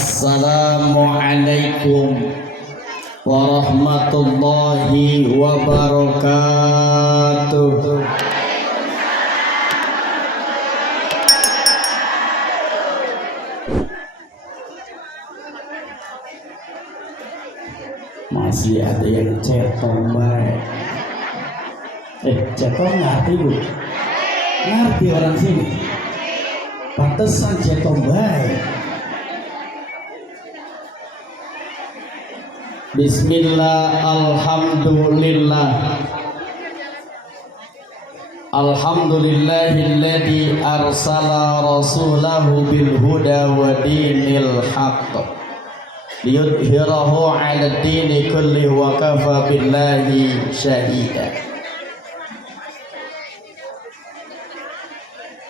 Assalamualaikum warahmatullahi wabarakatuh. Masih ada yang cetong baik. Cetong ngerti bu? Ngerti orang sini. Pantesan cetong baik. Bismillah, alhamdulillah. Alhamdulillahilladzi arsala rasulahu bil huda wa dinil haqq liyudhhirahu 'ala ad-dini kulli wa kafa billahi syahida.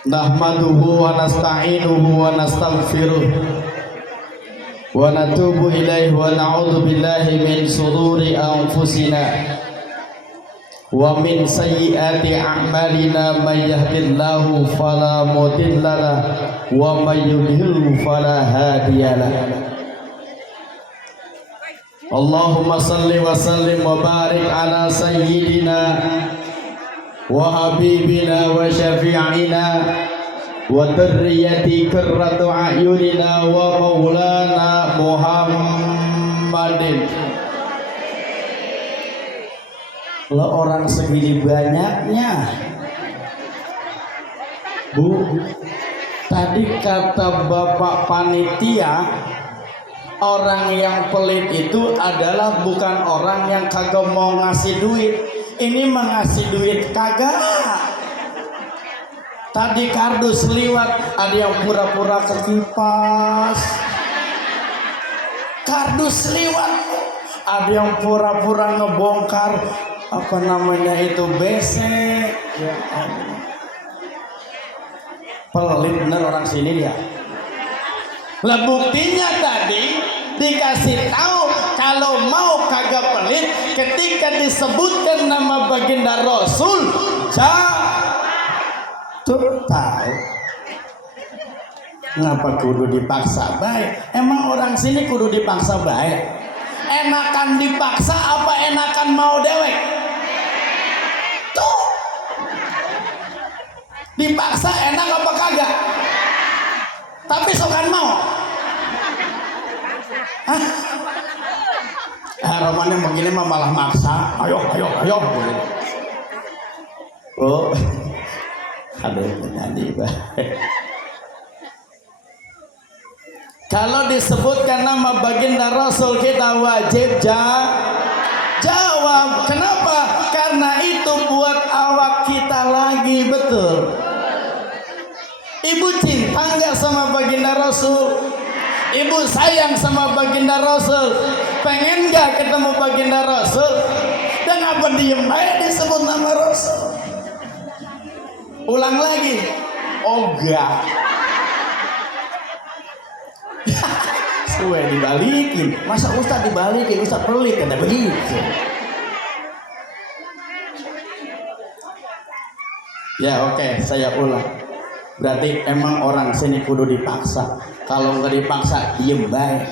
Nahmaduhu wa nasta'inuhu wa nastaghfiruh wa natubu ilaihi wa na'udzu billahi min shururi anfusina wa min sayyiati a'malina may yahdihillahu fala mudilla lahu wa may yudlil fala hadiya lahu. Allahumma salli wa sallim wa barik ala sayyidina wa habibina wa syafi'ina wa dzurriyyati qurratu a'yunina wa maulana Muhammadin. Lo orang segini banyaknya Bu, tadi kata Bapak Panitia, orang yang pelit itu adalah bukan orang yang kagak mau ngasih duit. Ini mengasih duit kagak. Tadi kardus liwat, ada yang pura-pura ke kipas. Kardus liwat, ada yang pura-pura ngebongkar apa namanya itu BC. Ya Allah. Pelit bener orang sini ya. Lah buktinya tadi dikasih tahu kalau mau kagak pelit ketika disebutkan nama baginda Rasul tuh tahu. Ngapa kudu dipaksa baik? Emang orang sini kudu dipaksa baik? Enakan dipaksa apa enakan mau dewek? Tuh dipaksa enak apa kagak? Tapi sokan mau. Romannya begini mah malah maksa. Ayo. Oh, ada yang nyanyi baik. Kalau disebutkan nama baginda Rasul kita wajib jawab. Kenapa? Karena itu buat awak kita lagi, betul. Ibu cinta nggak sama baginda Rasul? Ibu sayang sama baginda Rasul? Pengen nggak ketemu baginda Rasul? Dan apa diem baik disebut nama Rasul? Ulang lagi. Oh enggak. Suwe dibalikin. Masa Ustaz dibalikin? Ustaz pelit kan begitu. Ya oke, saya ulang. Berarti emang orang sini kudu dipaksa. Kalau nggak dipaksa diem baik.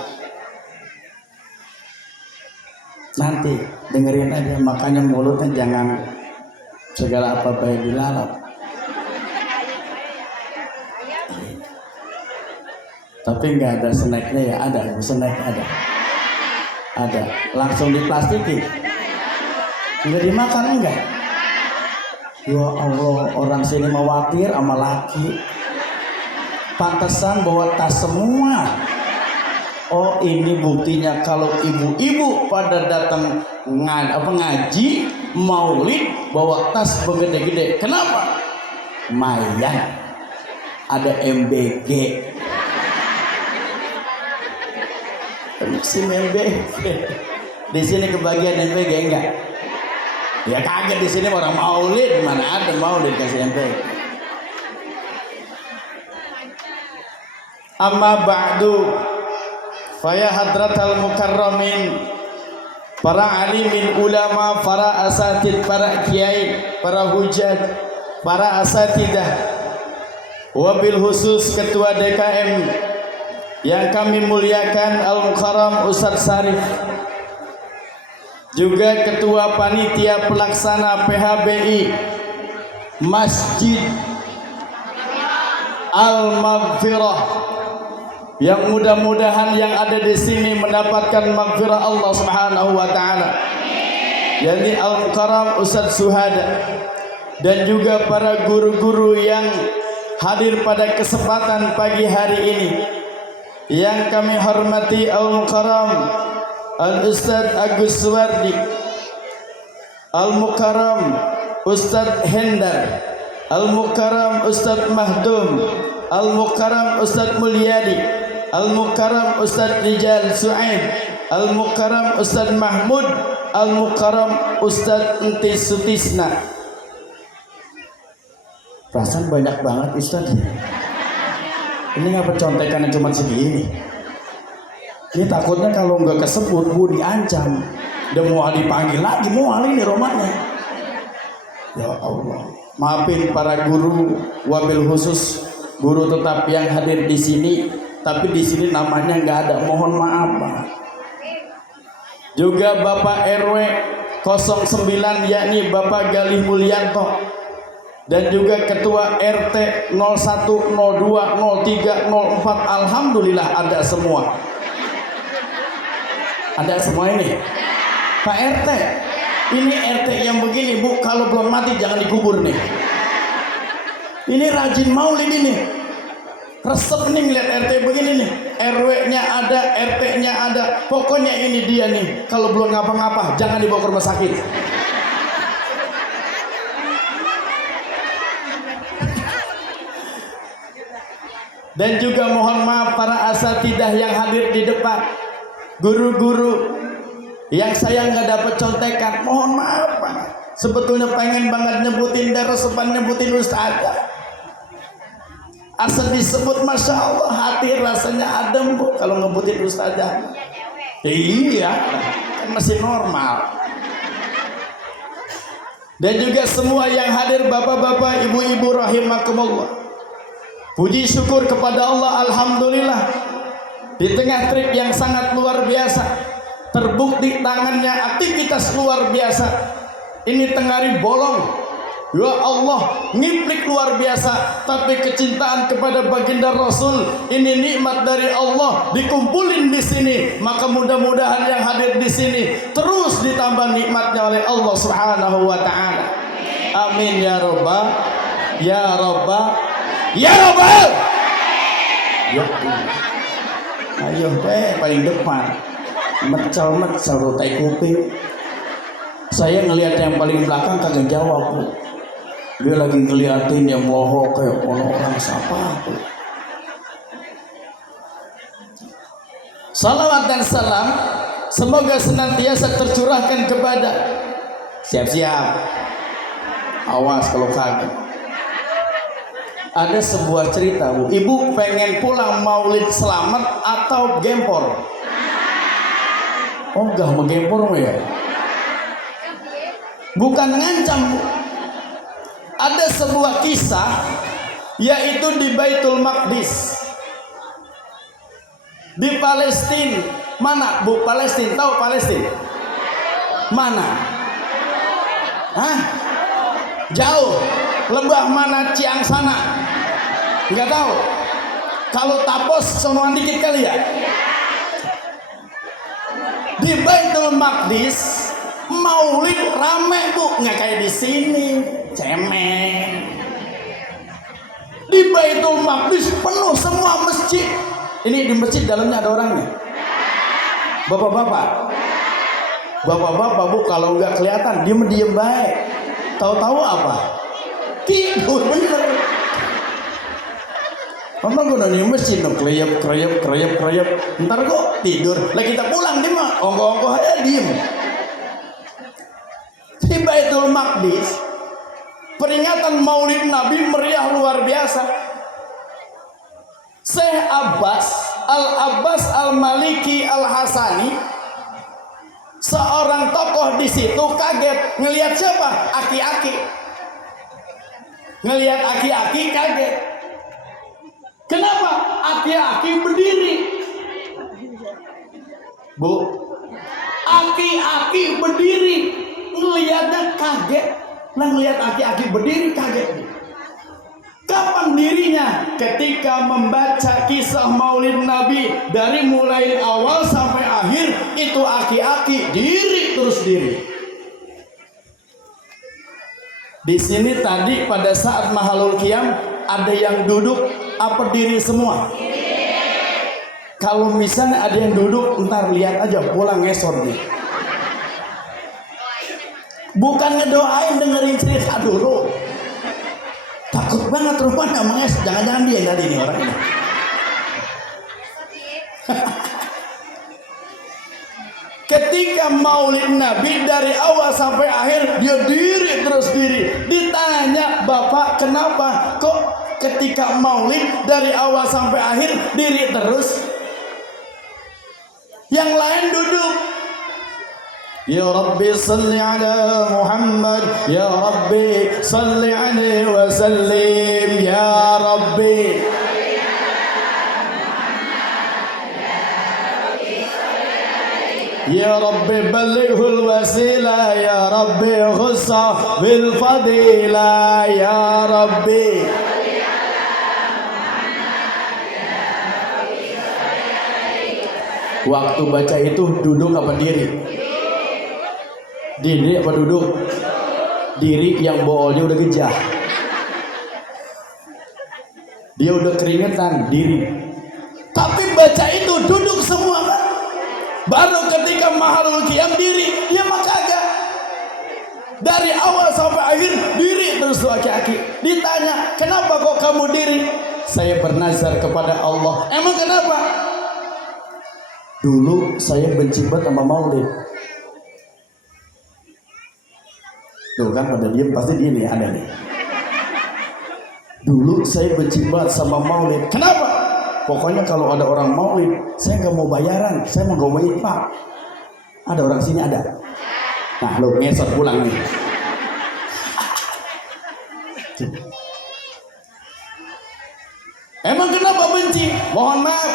Nanti dengerin aja, makanya mulutnya jangan segala apa baik dilalap. Tapi nggak ada snacknya ya? Ada, snack ada. Langsung diplastikin? Nggak dimakan enggak? Ya Allah, orang sini khawatir sama laki. Pantesan bawa tas semua. Oh, ini buktinya kalau ibu-ibu pada datang ngaji, maulid, bawa tas begede-gede. Kenapa? Mayan. Ada MBG. Si MBG. Di sini kebagian MBG enggak? Ya kaget, di sini orang maulid, mana ada maulid kasih MBG. Amma ba'du faya hadratal mukarramin, para alimin ulama, para asatid, para kiai, para hujat, para asatidah, wabil khusus ketua DKM yang kami muliakan Al-Mukarram Ustadz Sarif, juga Ketua Panitia Pelaksana PHBI Masjid Al-Maghfirah, yang mudah-mudahan yang ada di sini mendapatkan maghfirah Allah Subhanahu wa taala. Yani Al-Mukarram Ustadz Suhada, dan juga para guru-guru yang hadir pada kesempatan pagi hari ini, yang kami hormati Al-Mukarram Al-Ustadz Agus Suwardi, Al-Mukarram Ustadz Hendar, Al-Mukarram Ustadz Mahdum, Al-Mukarram Ustadz Mulyadi, Al-Mukarram Ustadz Rijal Su'aib, Al-Mukarram Ustadz Mahmud, Al-Mukarram Ustadz Entis Sutisna. Perasaan banyak banget Ustadz. Ini ngapa contekannya cuma segini? Ini takutnya kalau nggak kesebut bu diancam. Udah mau dipanggil lagi, mau ini romanya. Ya Allah, maafin para guru, wabil khusus guru tetap yang hadir di sini, tapi di sini namanya nggak ada, mohon maaf Pak. Juga Bapak RW 09 yakni Bapak Galih Mulyanto, dan juga Ketua RT 01, 02, 03, 04. Alhamdulillah ada semua. Ada semua ini. Pak RT, ini RT yang begini bu, kalau belum mati jangan dikubur nih. Ini rajin maulid ini. Resep nih ngeliat RT begini nih. RW-nya ada, RT-nya ada. Pokoknya ini dia nih. Kalau belum ngapa-ngapa jangan dibawa ke rumah sakit. Dan juga mohon maaf para asatidah yang hadir di depan, guru-guru yang saya nggak dapat contekan, mohon maaf Pak. Sebetulnya pengen banget nyebutin resepan, nyebutin ustazah. Asal disebut Masya Allah, hati rasanya adem bu kalau ngebutin ustazah. Iya, kan masih normal. Dan juga semua yang hadir bapak-bapak, ibu-ibu rahimakumullah. Puji syukur kepada Allah, alhamdulillah. Di tengah trip yang sangat luar biasa, terbukti tangannya aktivitas luar biasa. Ini tengari bolong, ya Allah, ngiplik luar biasa. Tapi kecintaan kepada baginda Rasul, ini nikmat dari Allah dikumpulin di sini. Maka mudah-mudahan yang hadir di sini terus ditambah nikmatnya oleh Allah Subhanahu wa taala. Amin ya rabbal, ya rabbal, ya rabbal. Ya Allah. Ayo deh paling depan, mecal tai kuping. Saya ngelihat yang paling belakang kagak jawab bu. Dia lagi ngeliatin yang mohok kayak orang siapa bu. Salawat dan salam semoga senantiasa tercurahkan kepada, siap-siap, awas kalau kagak. Ada sebuah cerita bu, ibu pengen pulang maulid selamat atau gempor? Oh enggak mau gempor ya? Bukan ngancam bu. Ada sebuah kisah, yaitu di Baitul Maqdis, di Palestina. Mana bu Palestina? Tahu Palestina? Mana? Hah? Jauh. Lebah mana? Ciang sana? Nggak tahu. Kalau Tapos sonoan dikit kali ya. Di Baitul Maqdis maulid rame bu, nggak kayak di sini cemen. Di Baitul Maqdis penuh semua masjid. Ini di masjid dalamnya ada orangnya. Bapak-bapak, bapak-bapak bu, kalau nggak kelihatan diem baik. Tahu-tahu apa? Tidur bener. Mama gue nanya masjid, no kreyap. Ntar kok tidur. Lah kita pulang dia mah, ongko-ongko aja diem. Di Baitul Maqdis, peringatan Maulid Nabi meriah luar biasa. Syekh Al-Abbas Al-Maliki Al-Hasani, seorang tokoh di situ kaget ngelihat siapa? Aki-aki. Ngelihat aki-aki kaget. Kenapa? Aki-aki berdiri. Bu, aki-aki berdiri. Ngelihatnya kaget. Nah, ngelihat aki-aki berdiri kaget. Kapan dirinya? Ketika membaca kisah Maulid Nabi dari mulai awal sampai akhir, itu aki-aki diri terus diri. Di sini tadi pada saat Mahalul Qiyam ada yang duduk apa diri semua? Kalau misalnya ada yang duduk, ntar lihat aja pulang ngesor nih. Bukan ngedoain, dengerin cerita dulu. Takut banget rumahnya menges, jangan-jangan dia yang tadi ini orang ini. Ketika Maulid Nabi dari awal sampai akhir dia diri terus diri. Ditanya, Bapak kenapa kok ketika Maulid dari awal sampai akhir diri terus? Yang lain duduk. Ya Rabbi salli ala Muhammad, Ya Rabbi salli alaihi wa sallim, Ya Rabbi. Ya Rabbi balighul wasila, Ya Rabbi khussa bil fadila, Ya Rabbi. Waktu baca itu duduk apa diri? Diri apa duduk? Diri yang boolnya udah gejah. Dia udah keringetan, diri. Tapi baca itu duduk semua kan? Baru ketika Mahalul Qiyam diri, dia mah kagak. Dari awal sampai akhir diri terus laki-laki. Ditanya, kenapa kok kamu diri? Saya bernazar kepada Allah. Emang kenapa? Dulu saya benci banget sama Maulid. Tuh kan pada diem, pasti dia nih ada nih. Dulu saya benci banget sama Maulid. Kenapa? Pokoknya kalau ada orang Maulid, saya nggak mau bayaran, saya mau gomain Pak. Ada orang sini ada. Nah lo ngesot pulang nih. Emang kenapa benci? Mohon maaf.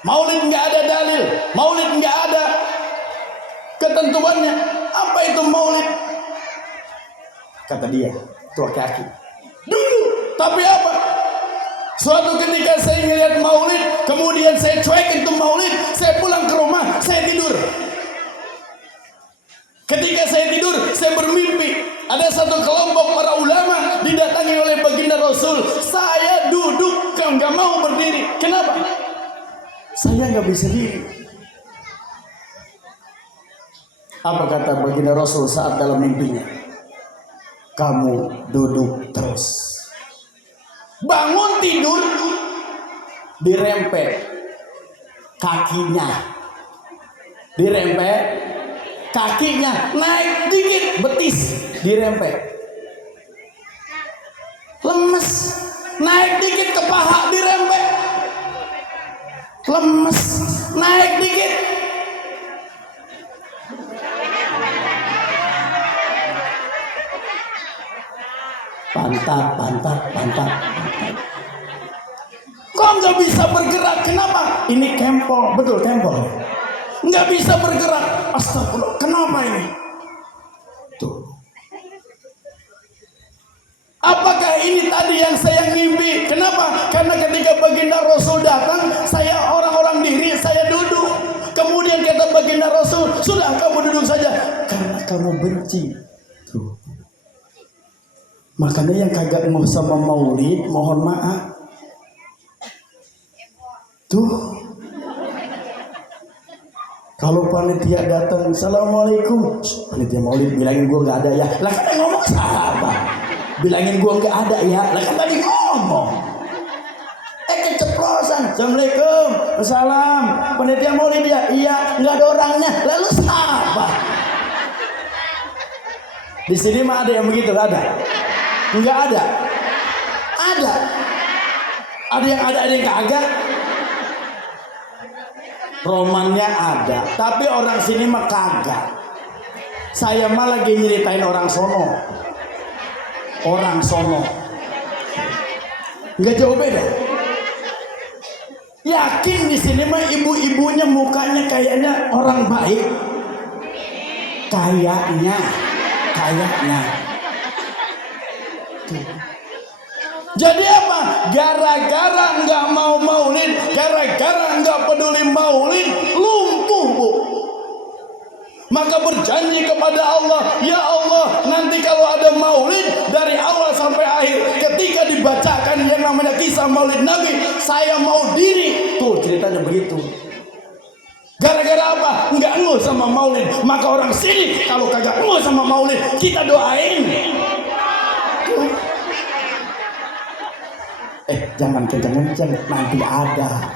Maulid nggak ada dalil, Maulid nggak ada ketentuannya. Apa itu Maulid? Kata dia, tua kaki. Dulu, tapi apa? Suatu ketika saya melihat Maulid, kemudian saya cuek itu Maulid, saya pulang ke rumah, saya tidur. Ketika saya tidur, saya bermimpi ada satu kelompok para ulama didatangi oleh baginda Rasul. Saya duduk, nggak mau berdiri. Kenapa? Saya nggak bisa diri. Apa kata baginda Rasul saat dalam mimpinya? Kamu duduk terus. Bangun tidur, dirempet kakinya, dirempet kakinya, naik dikit betis, dirempet, lemes, naik dikit ke paha, dirempet, lemes, naik dikit, pantat. Kok nggak bisa bergerak? Kenapa? Ini kempol, betul kempol. Nggak bisa bergerak. Astagfirullah. Kenapa ini? Tuh. Apakah ini tadi yang saya ngimpi? Kenapa? Karena ketika baginda Rasul datang, saya orang-orang diri, saya duduk. Kemudian kata baginda Rasul, sudah kamu duduk saja. Karena kamu benci. Tuh. Makanya yang kagak mau sama Maulid, mohon maaf. Tuh. Kalau panitia datang, Assalamualaikum. Panitia Maulid bilangin gue nggak ada ya. Lah kan ngomong sahabat. Bilangin gue nggak ada ya. Lah kan tadi ngomong. Keceplosan. Assalamualaikum. Assalam. Panitia Maulid ya. Iya. Nggak ada orangnya. Lalu sahabat. Di sini mah ada yang begitu, nggak ada? Nggak ada. Ada. Ada yang ada yang kagak. Romannya ada, tapi orang sini mah kagak. Saya mah lagi nyeritain orang sono. Orang sono. Nggak jauh beda. Yakin di sini mah ibu-ibunya mukanya kayaknya orang baik. Kayaknya. Jadi apa? Gara-gara nggak mau maulid, gara-gara nggak peduli maulid, lumpuh bu. Maka berjanji kepada Allah, ya Allah, nanti kalau ada maulid dari awal sampai akhir, ketika dibacakan yang namanya kisah maulid Nabi, saya mau diri. Tuh ceritanya begitu. Gara-gara apa? Nggak ngeh sama maulid. Maka orang sini kalau kagak ngeh sama maulid, kita doain. Jangan kenceng-kenceng, nanti ada.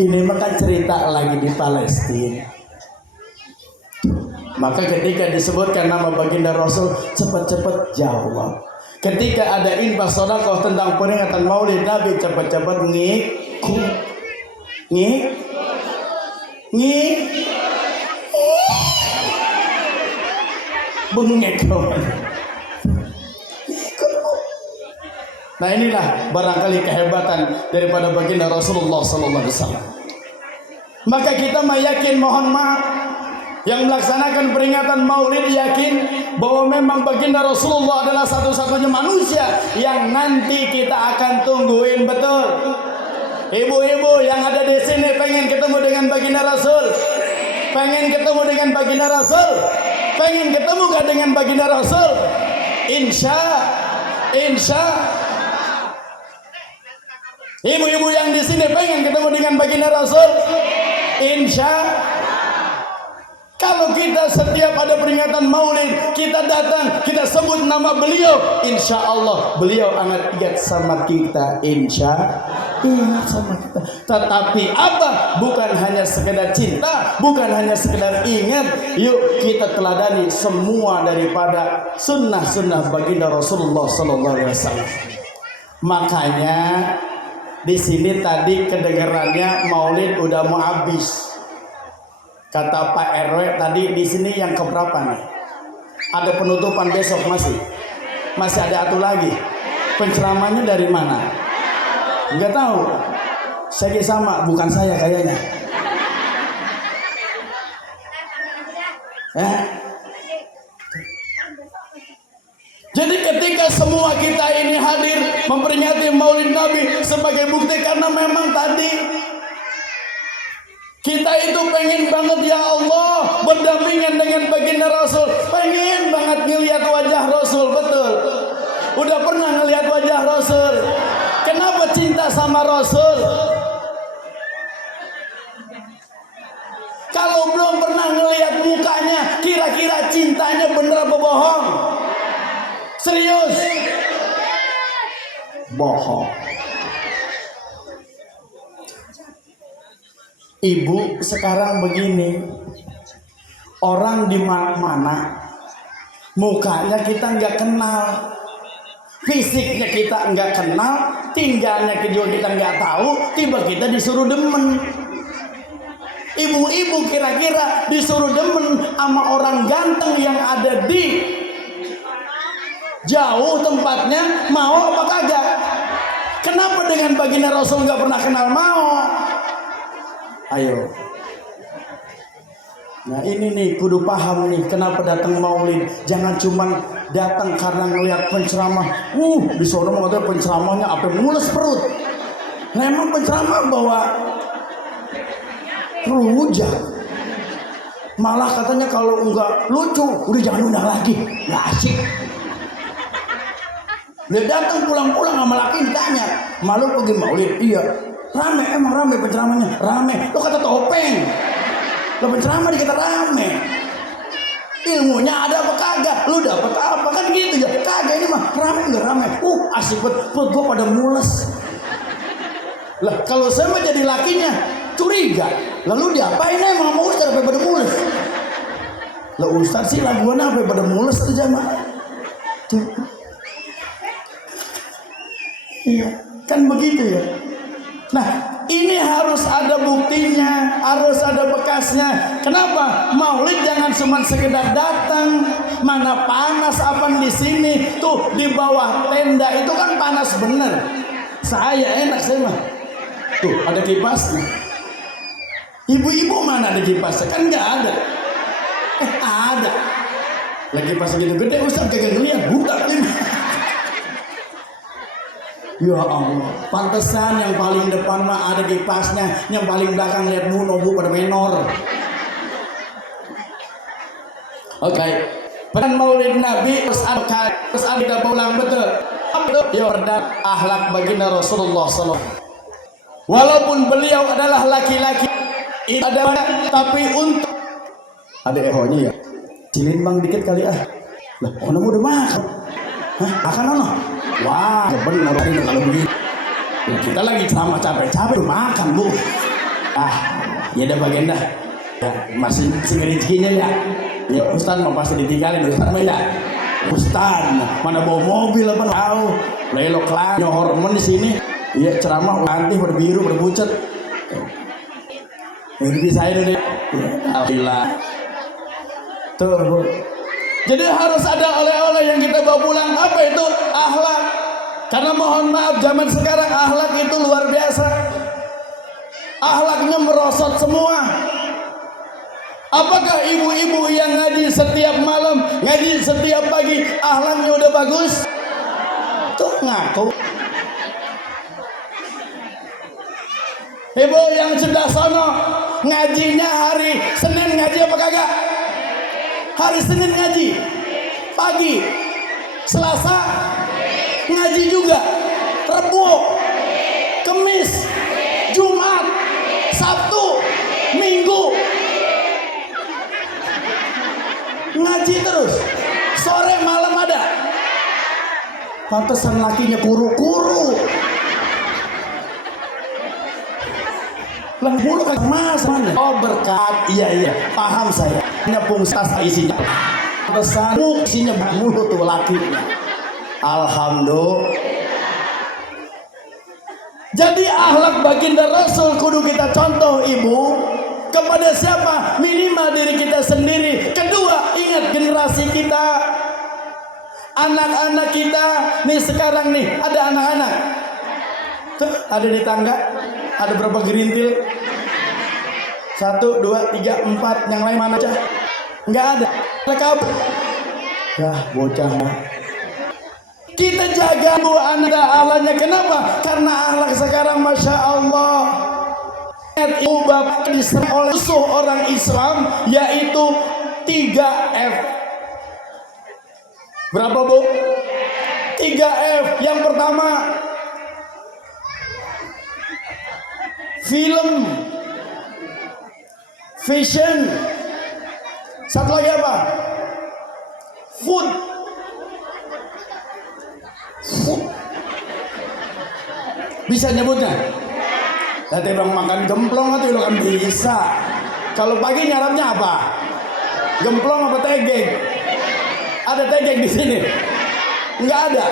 Ini mah kan cerita lagi di Palestina. Maka ketika disebutkan nama baginda Rasul, cepat-cepat jawab. Ketika ada infak sedekah tentang peringatan maulid Nabi, cepat-cepat bengek. Nah inilah barangkali kehebatan daripada baginda Rasulullah sallallahu alaihi wasallam. Maka kita yakin, mohon maaf, yang melaksanakan peringatan maulid yakin bahwa memang baginda Rasulullah adalah satu-satunya manusia yang nanti kita akan tungguin, betul. Ibu-ibu yang ada di sini pengen ketemu dengan baginda Rasul, pengen ketemu dengan baginda Rasul, pengen ketemu gak dengan baginda Rasul? Insya. Ibu-ibu yang di sini pengen ketemu dengan baginda Rasul? Insya. Kalau kita setiap ada peringatan maulid, kita datang, kita sebut nama beliau, insya Allah beliau akan ingat sama kita, ingat sama kita. Tetapi apa? Bukan hanya sekedar cinta, bukan hanya sekedar ingat. Yuk kita teladani semua daripada sunnah-sunnah baginda Rasulullah sallallahu alaihi wasallam. Makanya di sini tadi kedengarannya maulid udah mau habis. Kata Pak RW tadi, di sini yang keberapa nih? Ada penutupan besok masih ada satu lagi. Penceramahnya dari mana? Enggak tahu. Saya sama, bukan saya kayaknya. Jadi ketika semua kita ini hadir memperingati Maulid Nabi sebagai bukti, karena memang tadi kita itu pengen banget, ya Allah, berdampingan dengan baginda Rasul. Pengen banget ngelihat wajah Rasul, betul. Udah pernah ngelihat wajah Rasul? Kenapa cinta sama Rasul? Kalau belum pernah ngelihat mukanya, kira-kira cintanya bener apa bohong? Serius? Bohong. Ibu sekarang begini, orang di mana-mana, mukanya kita nggak kenal, fisiknya kita nggak kenal, tinggalnya juga kita nggak tahu, tiba kita disuruh demen. Ibu-ibu kira-kira disuruh demen sama orang ganteng yang ada di jauh tempatnya, mau apa kagak? Kenapa dengan baginda Rasul nggak pernah kenal mau? Ayo. Nah ini nih kudu paham nih kenapa datang maulid. Jangan cuma datang karena ngelihat penceramah. Di sono mau ada penceramahnya apa mules perut. Nah emang penceramah bawa rujak. Malah katanya kalau enggak lucu udah jangan undang lagi. Nggak asik. Dia datang pulang-pulang sama laki ditanya, malu pergi maulid? Iya. Rame, emang rame penceramahnya, rame. Lo kata topeng, lo penceramah dikata rame. Ilmunya ada apa kagak? Lo dapat apa? Kan gitu ya. Kagak, ini mah rame nggak rame. Asik banget, perut gua pada mules. Lah kalau saya mah jadi lakinya curiga. Lalu diapain emang sama Ustaz sampai pada mules? Lah Ustaz sih laguannya sampai pada mules tuh jamaah. Iya, kan begitu ya. Nah, ini harus ada buktinya, harus ada bekasnya. Kenapa? Maulid jangan cuma sekedar datang. Mana panas apa di sini? Tuh di bawah tenda itu kan panas bener. Saya enak saya mah. Tuh ada kipasnya. Ibu-ibu mana ada kipasnya? Kan nggak ada. Ada. Lagi pas gitu gede Ustaz kagak ngeliat, buta ini. Ya Allah, pantesan yang paling depan mah ada kipasnya, yang paling belakang lihat bu pada menor. Oke, peran Maulid Nabi terus kita pulang betul. Ya akhlak baginda Rasulullah SAW. Walaupun beliau adalah laki-laki, itu ada tapi untuk ada ehonya ya. Cilin bang dikit kali ah. Lah, ono udah makan. Hah, akan ono. Wah, benar ini kalau begini. Kita lagi ceramah capek-capek makan bu. Ah, ya udah bagian dah. Ya, masih rezekinya ya. Ya Ustaz mau pasti ditinggalin Ustaz mah ya. Ustaz mana bawa mobil apa tahu. Lelok lah hormon di sini. Iya ceramah antih berbiru berbucat. Ini bisa ini. Alhamdulillah. Tuh bu. Jadi harus ada oleh-oleh yang kita bawa pulang. Apa itu? Akhlak. Karena mohon maaf zaman sekarang akhlak itu luar biasa. Akhlaknya merosot semua. Apakah ibu-ibu yang ngaji setiap malam, ngaji setiap pagi, akhlaknya udah bagus? Tuh ngaku. Ibu yang sudah sono ngajinya hari Senin ngaji apa kagak? Hari Senin ngaji pagi, Selasa ngaji juga, Rebo, Kemis, Jumat, Sabtu, Minggu ngaji terus, sore malam ada. Pantesan lakinya kuru-kuru. Lembulu kan mas mana? Oh berkat, iya paham saya. Nyepung tas isinya. Pesan isinya mulu tuh lakinya. Alhamdulillah. Jadi akhlak baginda Rasul kudu kita contoh ibu. Kepada siapa? Minimal diri kita sendiri. Kedua, ingat generasi kita, anak-anak kita. Nih sekarang nih ada anak-anak. Tuh ada di tangga. Ada berapa gerintil? 1, 2, 3, 4. Yang lain mana aja? Enggak ada. Lekap. Ya bocah mah. Kita jaga bu anak ahlaknya. Kenapa? Karena ahlak sekarang masya Allah. Ibu bapak diserang oleh musuh orang Islam yaitu 3F. Berapa bu? 3F. Yang pertama film, fashion, satu lagi apa? Food. Bisa nyebutnya? Nanti bang makan gemplong atau lo kan bisa. Kalau pagi nyarapnya apa? Gemplong apa tegek? Ada tegek di sini? Enggak ada.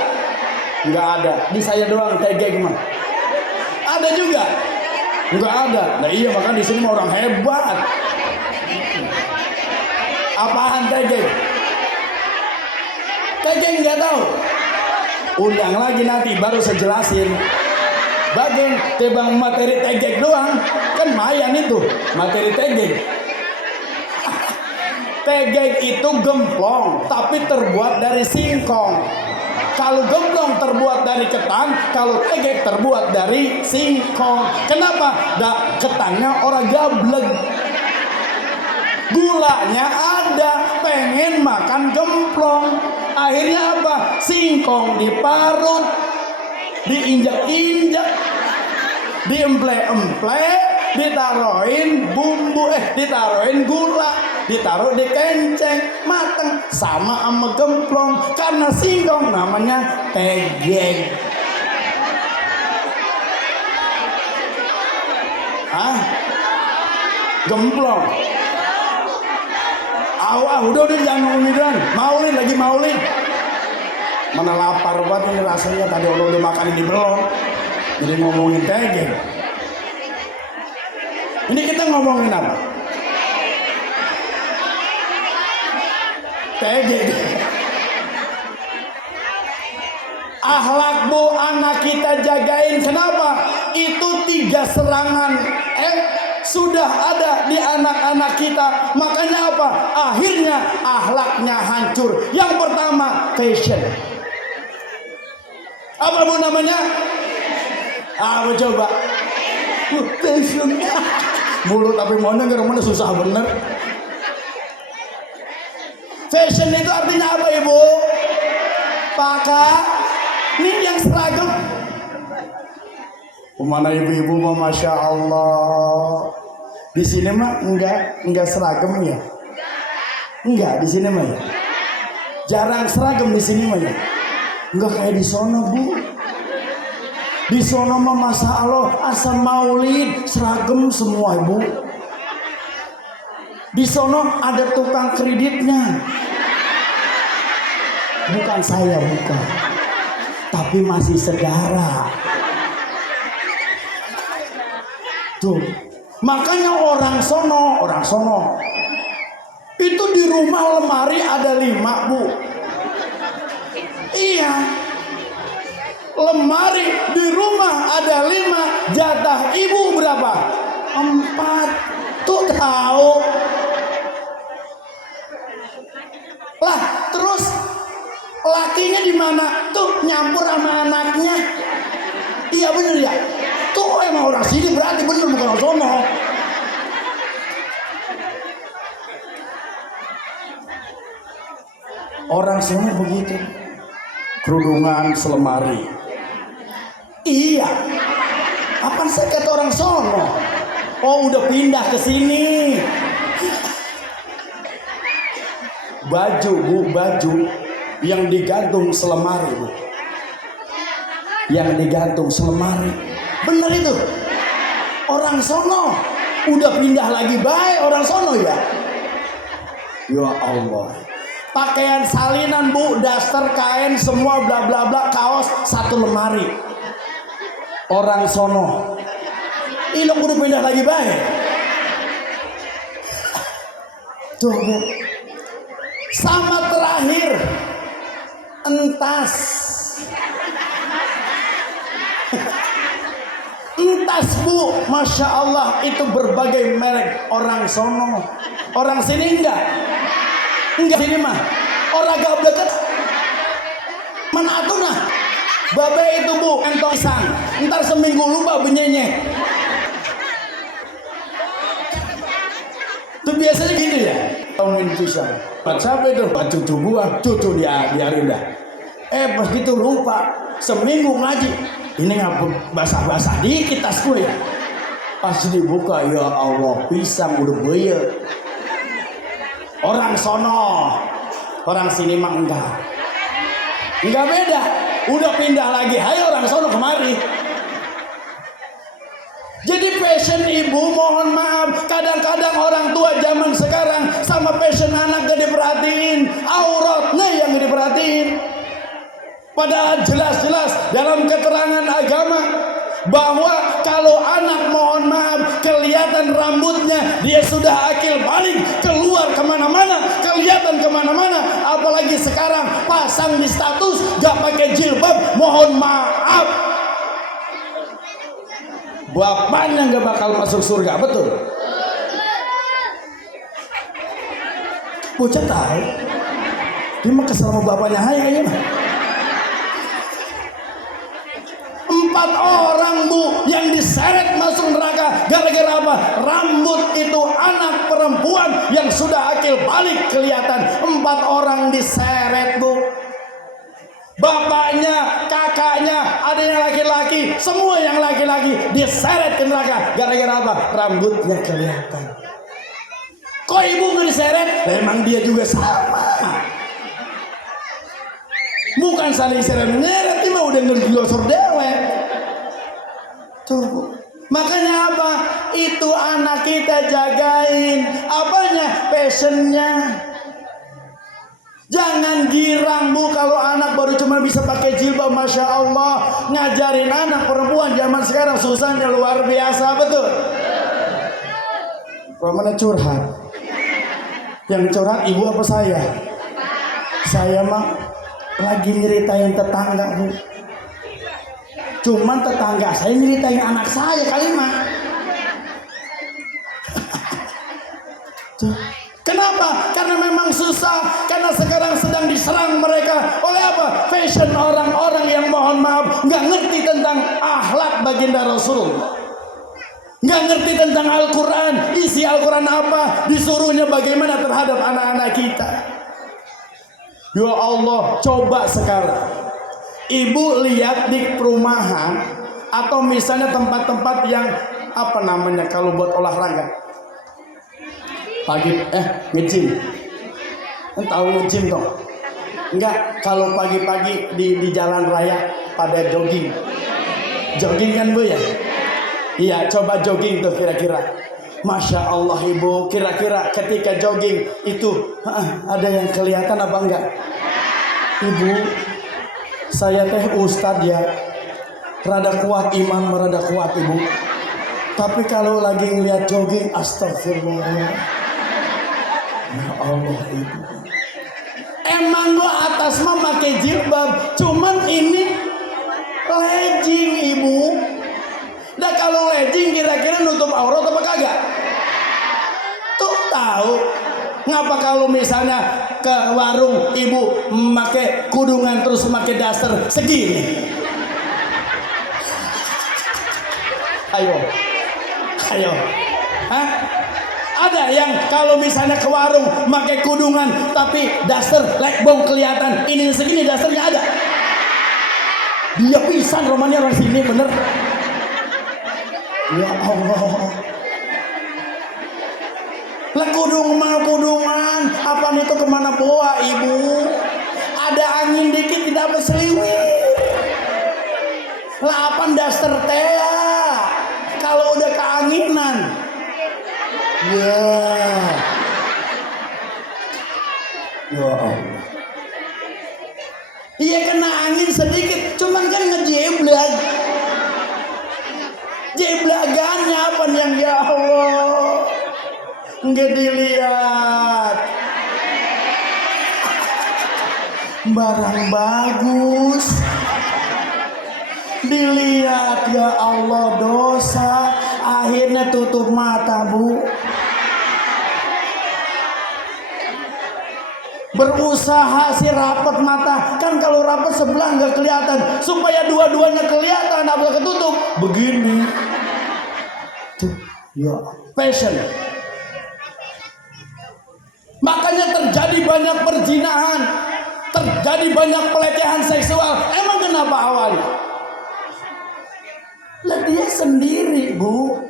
Enggak ada. Di saya doang tegek mah. Ada juga. Enggak ada. Nah iya makanya di sini orang hebat. Apaan tegek? Tegek nggak tahu. Undang lagi nanti baru saya jelasin. Bagian tebang materi tegek doang kan mayan itu materi tegek. Tegek itu gemplong tapi terbuat dari singkong. Kalau gemplong terbuat dari ketan, kalau tegek terbuat dari singkong. Kenapa? Ketannya orang gablek. Gulanya ada, pengen makan gemplong. Akhirnya apa? Singkong diparut, diinjak-injak, diemple-emple, ditaruhin bumbu, ditaruhin gula, ditaruh di kenceng, mateng sama gemplong. Karena singkong namanya tegek. Hah? Gemplong. Udah jangan ngomongin maulid lagi maulid. Mana lapar banget ini rasanya, tadi udah makan di belum. Jadi ngomongin tegek. Ini kita ngomongin apa? Tegek. Akhlak bu anak kita jagain. Kenapa? Itu 3 serangan sudah ada di anak-anak kita. Makanya apa? Akhirnya akhlaknya hancur. Yang pertama, fashion. Apa bu namanya? Apa coba? Fashion. Mulut tapi mau denger mana susah bener. Fashion itu artinya apa ibu? Pakai ini yang seragam. Mana ibu-ibu mah masya Allah. Di sini mah enggak seragam ya. Enggak di sini mah ya. Jarang seragam di sini mah ya. Enggak kayak di sono bu. Di sono mah masya Allah asal maulid seragam semua ibu. Di sono ada tukang kreditnya. Bukan saya bukan. Tapi masih saudara. Tuh, makanya orang sono itu di rumah lemari ada 5 bu. Iya, lemari di rumah ada 5, jatah ibu berapa? 4. Tuh tahu lah. Terus lakinya di mana? Tuh nyampur sama anaknya. Iya bener ya. Tuh emang orang sini berarti bener bukan orang sono. Orang sono begitu. Kerudungan selemari. Iya. Apaan saya kata orang sono? Oh udah pindah ke sini. Baju bu, baju yang digantung selemari bu. Yang digantung selemari. Bener itu. Orang sono udah pindah lagi baik orang sono ya. Ya Allah. Pakaian salinan bu, daster, kain semua bla bla bla, kaos 1 lemari. Orang sono. Ilok udah pindah lagi baik. Tuh bu. Sama terakhir entas. Entas bu, masya Allah itu berbagai merek orang sono. Orang sini enggak sini mah orang gak deket. Mana atuh nah babe itu bu entosan, ntar seminggu lupa benyenye. Itu biasanya gitu ya. Tahun pisang. Siapa itu? Cucu gua, cucu dia biarin dah. Pas gitu lupa seminggu ngaji. Ini ngapa basah-basah dikit tas gue ya. Pas dibuka ya Allah pisang udah beuyeut. Orang sono, orang sini mah enggak beda. Udah pindah lagi, hayo orang sono kemari. Jadi fashion ibu mohon maaf, kadang-kadang orang tua zaman sekarang sama fashion anak gak diperhatiin, auratnya yang gak diperhatiin. Padahal jelas-jelas dalam keterangan agama bahwa kalau anak mohon maaf kelihatan rambutnya dia sudah akil balik, keluar kemana-mana, kelihatan kemana-mana. Apalagi sekarang pasang di status gak pakai jilbab, mohon maaf bapaknya gak bakal masuk surga. Betul? Bocah tahu dia mah kesel sama bapaknya. Hai mah 4 orang bu yang diseret masuk neraka gara-gara apa? Rambut itu anak perempuan yang sudah akil balik kelihatan. 4 orang diseret bu. Bapaknya, kakaknya, adanya laki-laki, semua yang laki-laki diseret ke neraka gara-gara apa? Rambutnya kelihatan. Kok ibu nggak diseret? Memang dia juga sama. Bukan saling seret-nyeret, ini mah udah ngelosor dewek. Tuh, makanya apa? Itu anak kita jagain. Apanya? Passionnya. Jangan girang bu kalau anak baru cuma bisa pakai jilbab. Masya Allah, ngajarin anak perempuan zaman sekarang susahnya luar biasa. Betul? Mana curhat? Yang curhat ibu apa saya? Saya mah lagi nyeritain tetangga bu. Cuman tetangga saya nyeritain anak saya kalimat. Kenapa? Karena memang susah. Karena sekarang sedang diserang mereka oleh apa? Fashion orang-orang yang mohon maaf nggak ngerti tentang akhlak baginda Rasul, nggak ngerti tentang Al-Quran. Isi Al-Quran apa? Disuruhnya bagaimana terhadap anak-anak kita. Ya Allah, coba sekarang ibu lihat di perumahan atau misalnya tempat-tempat yang apa namanya kalau buat olahraga pagi nge-gym. Tahu nge-gym toh? Enggak, kalau pagi-pagi di jalan raya pada jogging. Jogging kan Bu ya? Iya, coba jogging tuh kira-kira. Masya Allah Ibu, kira-kira ketika jogging itu ada yang kelihatan apa enggak? Ibu, saya teh ustadz ya, rada kuat iman, rada kuat Ibu. Tapi kalau lagi ngeliat jogging, astagfirullah. Ya Allah Ibu. Emang lo atas mah pakai jilbab, cuman ini legging Ibu. Nah kalau legging kira-kira nutup aurat apa kagak? Tuh tahu. Ngapa kalau misalnya ke warung ibu memakai kudungan terus memakai daster segini? Ayo. Hah? Ada yang kalau misalnya ke warung pakai kudungan tapi daster lekbong kelihatan, ini segini dasternya ada. Dia pisan romannya orang sini bener. Ya Allah. Lah kudungan apa itu kemana bawa Ibu? Ada angin dikit tidak berseliwir. Lah apa daster teh? Kalau udah keanginan. Ya Allah. Iya kena angin sedikit, cuman kan ngejeblak. Jeblagannya apa yang ya Allah? Nggak dilihat. Barang bagus. Dilihat ya Allah dosa. Akhirnya tutup mata Bu. Berusaha si rapat mata, kan kalau rapat sebelah nggak kelihatan, supaya dua-duanya kelihatan apalagi ketutup begini. Tuh, ya passion. Makanya terjadi banyak perzinahan, terjadi banyak pelecehan seksual. Emang kenapa awalnya? Lah dia sendiri Bu.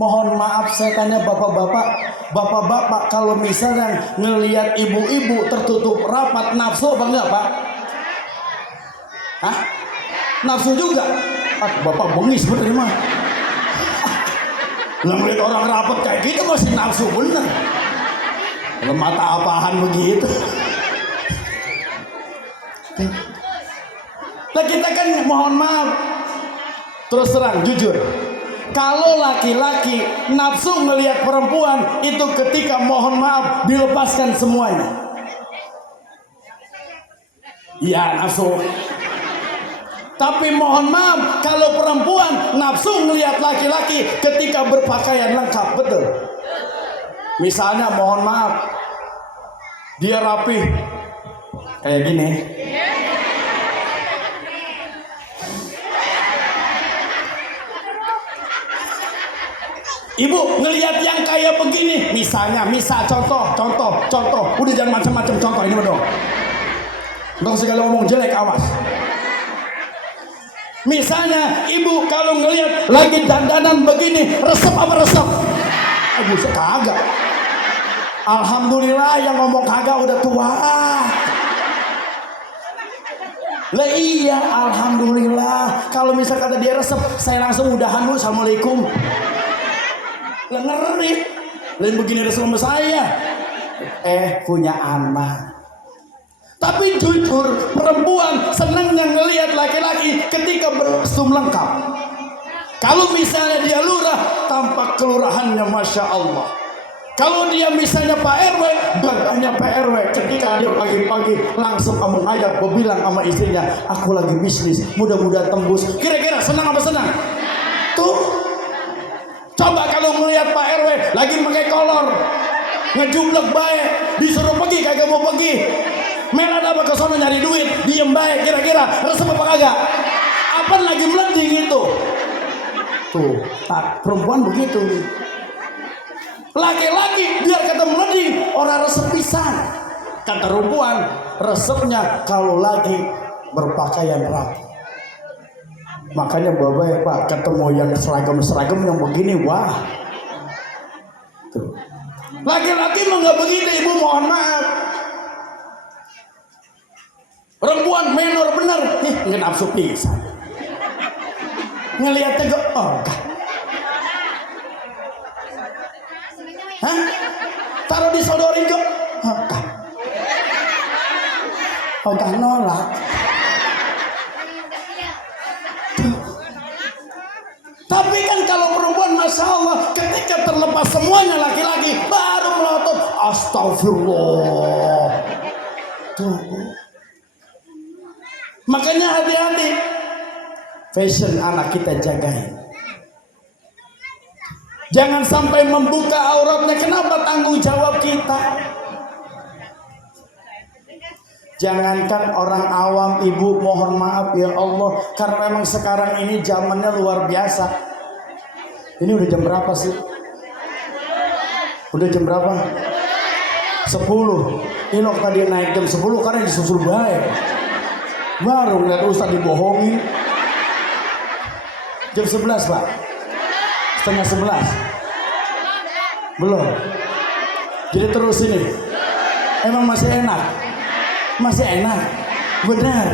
Mohon maaf saya tanya bapak-bapak kalau misalnya ngelihat ibu-ibu tertutup rapat nafsu apa enggak Pak? Hah? Nafsu juga? Bapak bengis bener mah. Ngelihat orang rapat kayak gitu masih nafsu bener. Kalau mata apaan begitu? Nah kita kan mohon maaf terus terang jujur. Kalau laki-laki nafsu ngelihat perempuan itu ketika mohon maaf dilepaskan semuanya. Iya nafsu. Tapi mohon maaf kalau perempuan nafsu ngelihat laki-laki ketika berpakaian lengkap, betul. Misalnya mohon maaf dia rapi kayak gini. Ibu ngelihat yang kayak begini, misalnya, contoh, udah jangan macam-macam contoh ini dong. Nggak segala ngomong jelek, awas. Misalnya, ibu kalau ngelihat lagi dandanan begini, resep apa resep? Aduh, kagak. Alhamdulillah yang ngomong kagak udah tua. Lah iya, alhamdulillah. Kalau misal kata dia resep, saya langsung udahan dulu, assalamualaikum. Lah ngeri, lain begini ada sama saya. Punya anak. Tapi jujur, perempuan senangnya ngelihat laki-laki ketika berkostum lengkap. Kalau misalnya dia lurah, tampak kelurahannya masya Allah. Kalau dia misalnya Pak RW, dagangnya Pak RW, ketika dia pagi-pagi langsung mengajak, bilang sama istrinya, aku lagi bisnis, mudah-mudahan tembus. Kira-kira senang apa senang? Tuh, coba kalau melihat Pak RW lagi pakai kolor, ngejumlek baik, disuruh pergi kagak mau pergi, merah apa ke sana nyari duit, diem baik, kira-kira resep apa kagak? Apa lagi melending itu? Tuh, perempuan begitu. Laki-laki biar kata melending, orang resep pisan. Kata perempuan, resepnya kalau lagi berpakaian rapi. Makanya bapak ya Pak, ketemu yang seragam-seragam yang begini, wah. Tuh. Laki-laki mah nggak begitu, ibu mohon maaf. Perempuan menor bener, nggak nafsu pisan. Ngeliatnya kok, oh enggak. Hah? Taruh disodorin kok, oh enggak. Oh enggak nolak. Tapi kan kalau perempuan Masya Allah, ketika terlepas semuanya laki-laki baru melotot astagfirullah. Tuh. Makanya hati-hati. Fashion anak kita jagain. Jangan sampai membuka auratnya. Kenapa? Tanggung jawab kita. Jangankan orang awam, ibu mohon maaf ya Allah, karena memang sekarang ini zamannya luar biasa. Ini udah jam berapa sih? Udah jam berapa? 10. Inok tadi naik jam 10 karena disusul baik. Baru ngeliat Ustaz dibohongin. Jam 11 Pak. Setengah 11. Belum. Jadi terus ini. Emang masih enak? Masih enak? Benar.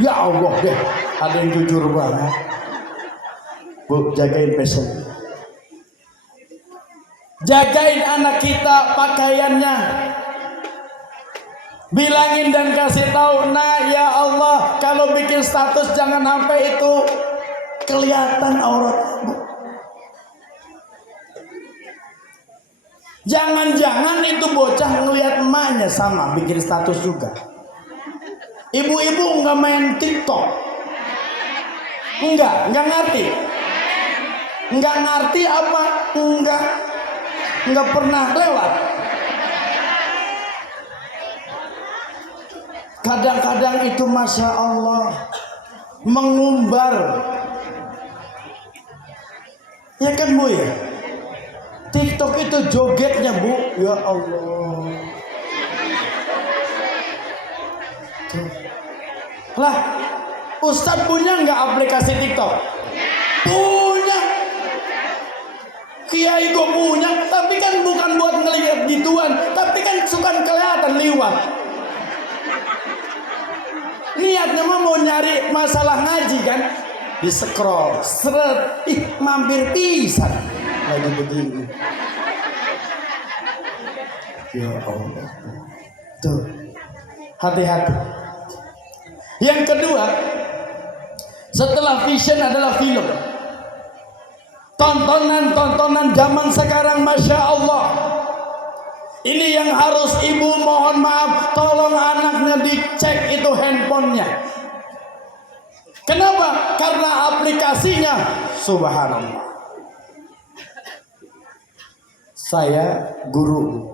Ya Allah deh. Ada yang jujur banget. Bu, jagain passion. Jagain anak kita pakaiannya. Bilangin dan kasih tahu, nah ya Allah, kalau bikin status jangan sampai itu kelihatan aurat. Jangan-jangan itu bocah ngelihat emaknya sama bikin status juga. Ibu-ibu nggak main TikTok, nggak ngerti, nggak ngerti apa, nggak pernah lewat. Kadang-kadang itu Masya Allah mengumbar. Ya kan Bu ya? TikTok itu jogetnya Bu. Ya Allah. Lah, Ustadz punya nggak aplikasi TikTok? Punya. Kiai gue punya, tapi kan bukan buat ngelihat gituan, tapi kan suka kelihatan liwat. Niatnya mah mau nyari masalah ngaji kan, di scroll, seret, mampir pisan lagi begini. Ya Allah, tuh hati-hati. Yang kedua, setelah vision adalah film. Tontonan zaman sekarang Masya Allah. Ini yang harus ibu mohon maaf, tolong anaknya dicek itu handphonenya. Kenapa? Karena aplikasinya subhanallah. Saya guru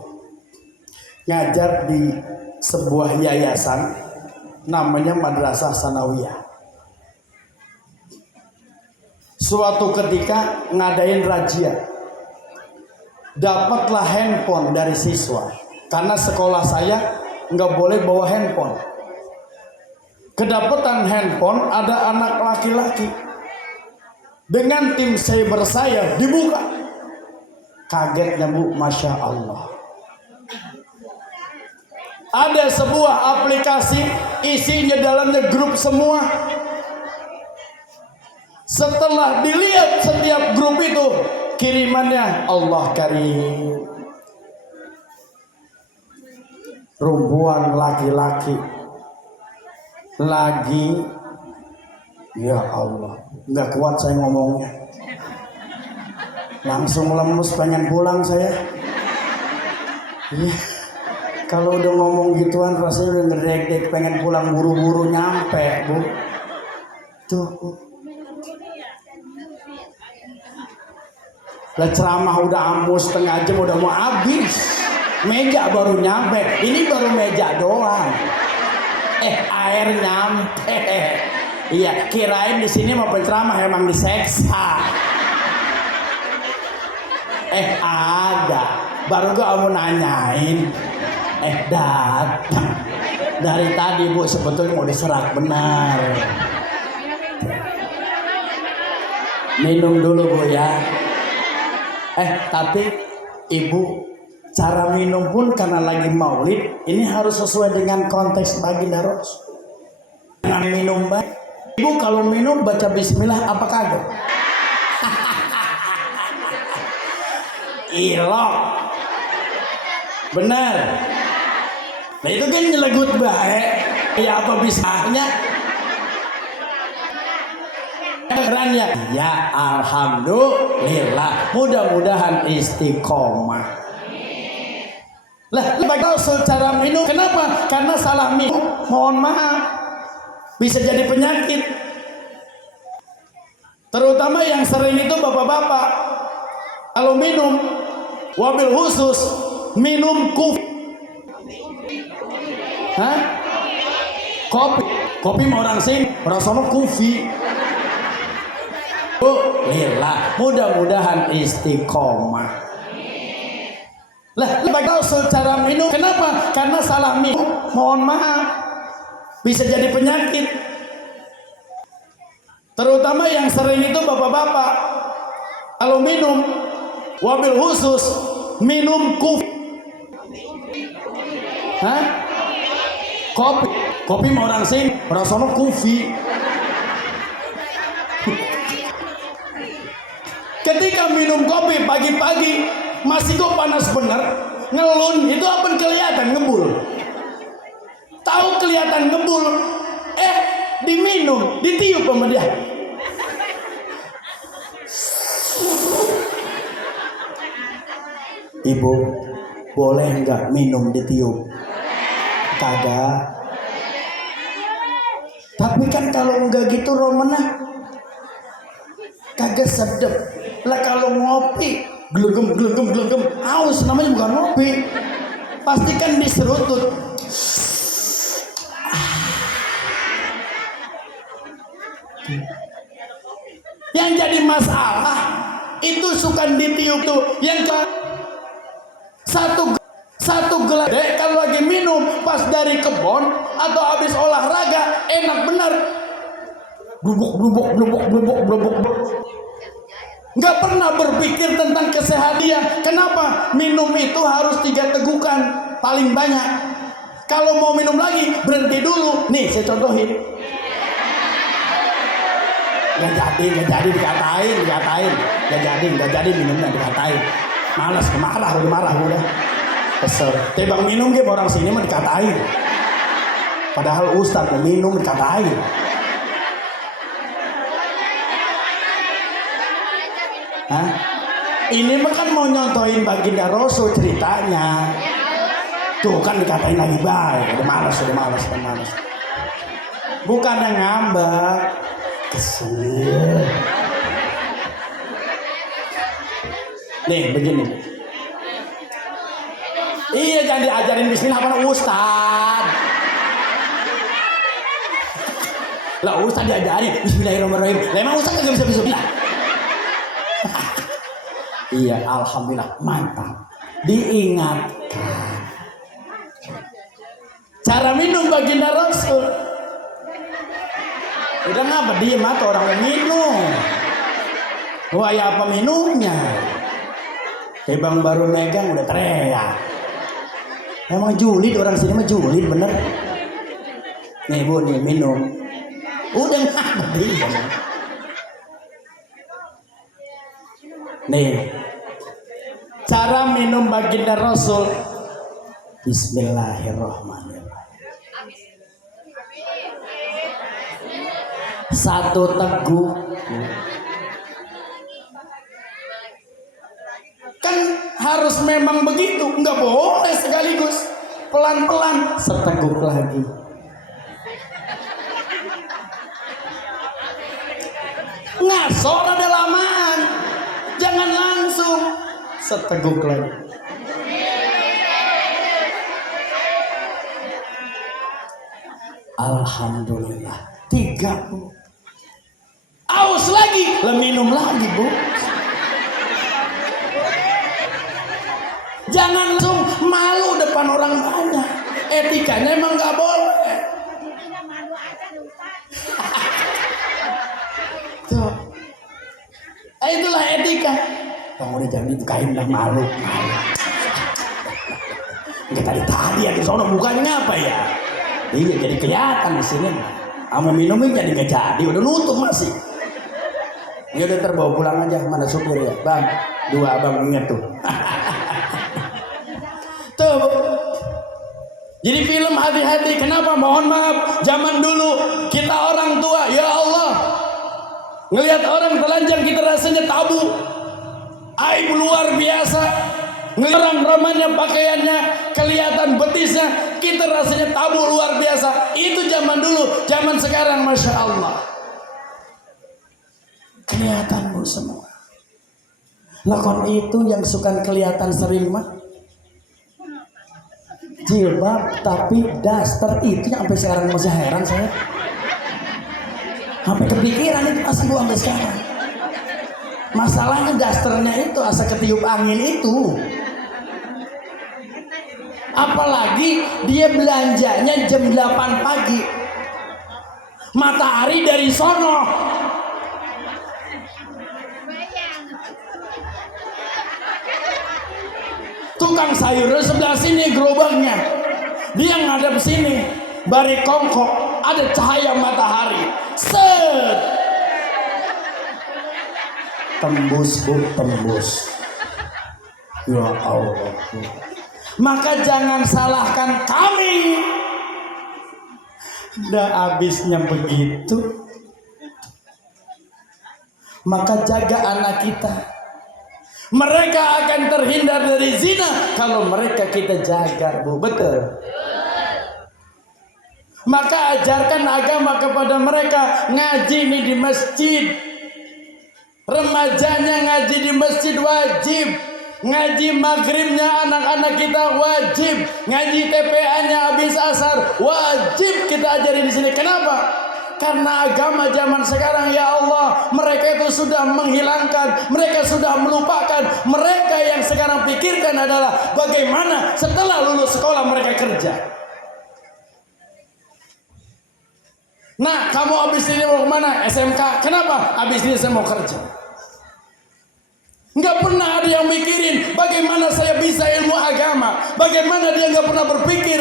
ngajar di sebuah yayasan namanya Madrasah Sanawiyah. Suatu ketika ngadain razia. Dapatlah handphone dari siswa, karena sekolah saya nggak boleh bawa handphone. Kedapatan handphone ada anak laki-laki. Dengan tim cyber saya dibuka. Kagetnya Bu, Masya Allah. Ada sebuah aplikasi, isinya dalamnya grup semua. Setelah dilihat setiap grup itu, kirimannya Allah Karim, rumpuan laki-laki lagi, ya Allah, nggak kuat saya ngomongnya. Langsung lemes, pengen pulang saya. Iya. Kalau udah ngomong gituan rasanya udah ngedek-dek, pengen pulang buru-buru nyampe, Bu. Tuh. Lah ceramah udah amus setengah jam udah mau habis. Meja baru nyampe. Ini baru meja doang. Air nyampe. Iya, kirain di sini mau penceramah emang diseksa. Ada. Baru gua mau nanyain. Datang. Dari tadi Bu sebetulnya mau diserak benar. Minum dulu Bu ya. Tapi Ibu cara minum pun karena lagi maulid ini harus sesuai dengan konteks baginda Rasul. Jangan minum baik. Ibu kalau minum baca bismillah apa kagak? Ilok. Bener. Nah itu kan nyelegut baik. Ya apa bisanya? Keren ya. Ya alhamdulillah. Mudah-mudahan istiqomah. Lah, bakal secara minum. Kenapa? Karena salah minum. Mohon maaf. Bisa jadi penyakit. Terutama yang sering itu bapak-bapak. Kalau minum, wabil khusus minum kopi. Hah? Kopi mau orang sini, orang sono kopi. Lillah, mudah-mudahan istiqomah. Lah, bakal secara minum. Kenapa? Karena salah minum. Mohon maaf. Bisa jadi penyakit. Terutama yang sering itu bapak-bapak. Kalau minum, wabil khusus minum kopi. Hah? Kopi mau orang sini, orang sono kopi. Ketika minum kopi pagi-pagi masih kok panas bener, ngelun itu apa kelihatan ngebul. Tahu kelihatan ngebul, diminum, ditiup sama dia. Ibu, boleh nggak minum ditiup? Kagak. Tapi kan kalau nggak gitu Romana kagak sedep. Lah kalau ngopi gelegem aus namanya bukan ngopi. Pasti kan diserutut. Yang jadi masalah itu suka ditiup tuh yang satu gelas kalau lagi minum pas dari kebon atau habis olahraga enak bener. Blubuk. Nggak pernah berpikir tentang kesehatan. Kenapa? Minum itu harus 3 tegukan paling banyak. Kalau mau minum lagi berhenti dulu. Nih saya contohin. Nggak jadi dikatain. Nggak jadi minumnya dikatain. Malas, udah marah udah. Kesel. Tebang minum gitu orang sini mah dikatain. Padahal ustaz mau minum dikatain. Hah? Ini mah kan mau nyontohin baginda Rasul ceritanya. Tuh kan dikatain lagi baik. Udah malas. Bukan yang ngambek. Kesel. Nih begini. Iya jangan diajarin bismillah apa ustad. Lah ustad diajarin bismillahirrahmanirrahim. Lah emang ustad kagak bisa bismillah. Iya alhamdulillah mantap. Diingatkan. Cara minum baginda Rasul. Udah ngapa diem atau orang minum? Wah ya apa minumnya? Bang baru megang udah teriak. Emang julid orang sini mah julid bener. Nih Bu nih minum. Udah ngapa diem? Nih cara minum baginda Rasul. Bismillahirrahmanirrahim. 1 teguk harus memang begitu, nggak boleh sekaligus. Pelan-pelan, seteguk lagi. Ngasor ada lamaan, jangan langsung, seteguk lagi. Alhamdulillah 30. Aus lagi, lah minum lagi bu. Jangan langsung malu depan orang banyak. Etikanya emang nggak boleh. Tuh. Itulah etika. Kamu udah jangan dibukain lah, malu. Nggak tadi ya di sono bukannya apa ya? Iya jadi kelihatan di sini. Kamu minumnya jadi nggak jadi, udah nutup masih. Ya udah terbawa pulang aja, mana supir ya, bang? 2 abang ingat tuh. Tuh. Jadi film hati-hati. Kenapa? Mohon maaf. Zaman dulu kita orang tua, ya Allah, ngelihat orang telanjang kita rasanya tabu, aib luar biasa. Ngelihat orang ramanya pakaiannya kelihatan betisnya, kita rasanya tabu luar biasa. Itu zaman dulu. Zaman sekarang, masya Allah, kelihatan bu semua. Lakon itu yang suka kelihatan sering mah jilbab, tapi daster itu yang sampai sekarang masih heran saya. Sampai kepikiran itu masih gua sampai sekarang. Masalahnya dasternya itu asa ketiup angin itu. Apalagi dia belanjanya jam 8 pagi. Matahari dari sono. Tukang sayur sebelah sini gerobaknya, dia ngadep sini, bari kongkok, ada cahaya matahari, set, tembus bu, tembus. Ya Allah. Maka jangan salahkan kami. Udah habisnya begitu. Maka jaga anak kita. Mereka akan terhindar dari zina kalau mereka kita jaga, bu. Betul. Maka ajarkan agama kepada mereka. Ngaji ini di masjid. Remajanya ngaji di masjid wajib. Ngaji maghribnya anak-anak kita wajib. Ngaji TPA-nya habis asar wajib kita ajari di sini. Kenapa? Karena agama zaman sekarang, ya Allah, mereka itu sudah menghilangkan, mereka sudah melupakan. Mereka yang sekarang pikirkan adalah bagaimana setelah lulus sekolah mereka kerja. Nah, kamu habis ini mau kemana? SMK. Kenapa? Habis ini saya mau kerja. Nggak pernah ada yang mikirin bagaimana saya bisa ilmu agama. Bagaimana dia nggak pernah berpikir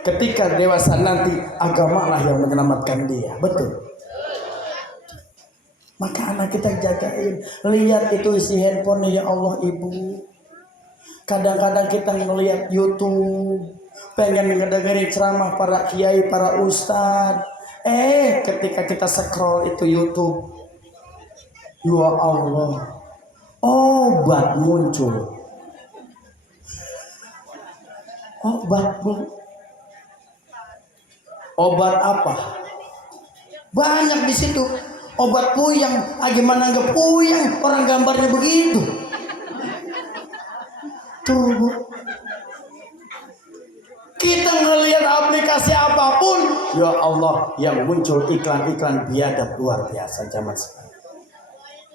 ketika dewasa nanti agamalah yang menyelamatkan dia. Betul. Maka anak kita jagain. Lihat itu isi handphone, ya Allah ibu. Kadang-kadang kita ngelihat YouTube, pengen ngedengerin ceramah para kiai, para ustadz. Ketika kita scroll itu YouTube, ya Allah, obat muncul. Obat apa? Banyak di situ. Obat puyang. Gimana nggak puyang? Orang gambarnya begitu. Tuh, Bu. Kita ngelihat aplikasi apapun, ya Allah, yang muncul iklan-iklan biadab luar biasa zaman sekarang.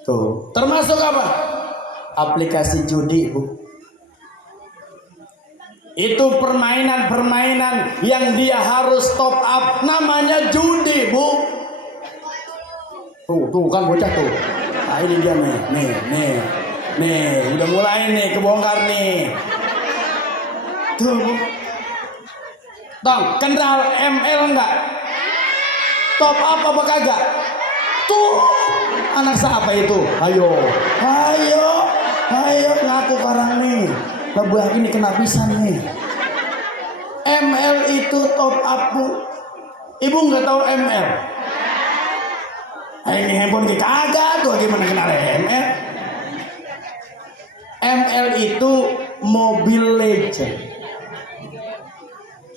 Tuh, termasuk apa? Aplikasi judi, Bu. Itu permainan-permainan yang dia harus top up, namanya judi, Bu. Tuh kan bocah tuh. Nah, ini dia nih, udah mulai nih kebongkar nih. Tuh, Bu. Tong, kenal ML enggak? Top up apa kagak? Tuh, anak siapa itu? Ayo ngaku karang nih. Lebuah ini kena pisan nih. ML itu top up, Bu. Ibu nggak tahu ML? Ini handphone kita kagak tuh, gimana kenal ML? ML itu Mobile Legend.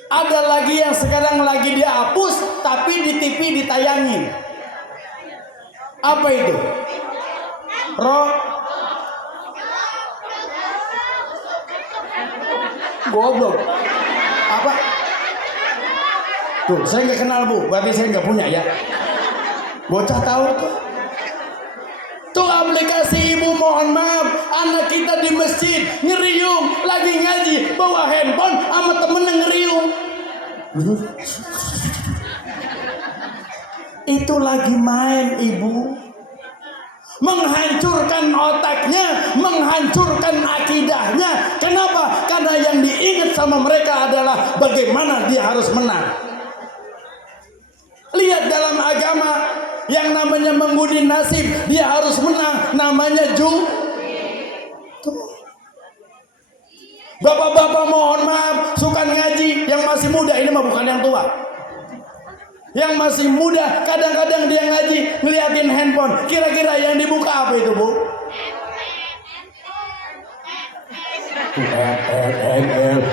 Ada lagi yang sekarang lagi dihapus tapi di TV ditayangin. Apa itu? Goblok. Apa? Tuh, saya nggak kenal Bu, berarti saya nggak punya ya. Bocah tahu tuh. Tuh aplikasi Ibu, mohon maaf, anak kita di masjid ngeriung, lagi ngaji, bawa handphone sama temennya ngeriung. Itu lagi main Ibu. Menghancurkan otaknya, menghancurkan akidahnya. Kenapa? Karena yang diingat sama mereka adalah bagaimana dia harus menang. Lihat dalam agama, yang namanya mengundi nasib, dia harus menang, namanya Bapak-bapak mohon maaf, suka ngaji, yang masih muda, ini mah bukan yang tua. Yang masih muda, kadang-kadang dia ngaji, ngeliatin handphone. Kira-kira yang dibuka apa itu Bu?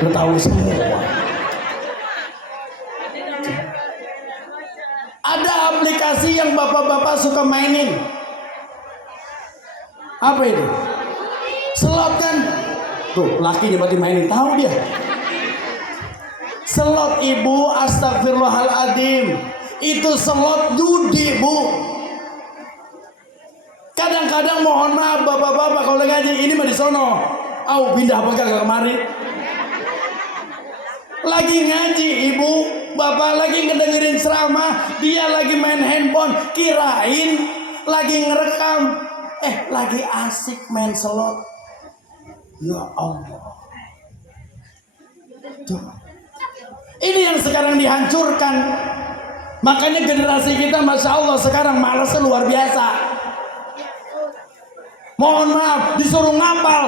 Lu tahu semua. Ada aplikasi yang bapak-bapak suka mainin. Apa itu? Slot kan? Tuh, laki dia berarti mainin, tahu dia. Slot Ibu, astagfirullahaladzim. Itu slot judi Bu. Kadang-kadang mohon maaf bapak-bapak kalau ngaji ini mah di sono. Pindah apa kagak kemari? Lagi ngaji Ibu, bapak lagi ngedengerin ceramah, dia lagi main handphone, kirain lagi ngerekam. Lagi asik main slot. Ya Allah. Tuh. Ini yang sekarang dihancurkan. Makanya generasi kita Masya Allah sekarang malasnya luar biasa. Mohon maaf, disuruh ngapal.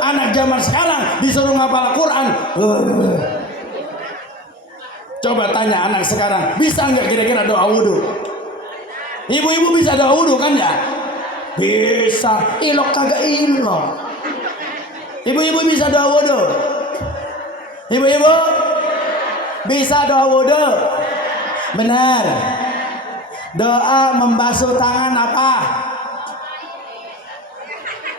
Anak zaman sekarang disuruh ngapal Quran. Coba tanya anak sekarang, bisa nggak kira-kira doa wudhu? Ibu-ibu bisa doa wudhu kan ya? Bisa. Ilok kagak ilok. Ibu-ibu bisa doa wudhu? Ibu-ibu bisa doa wudhu? Benar. Doa membasuh tangan apa?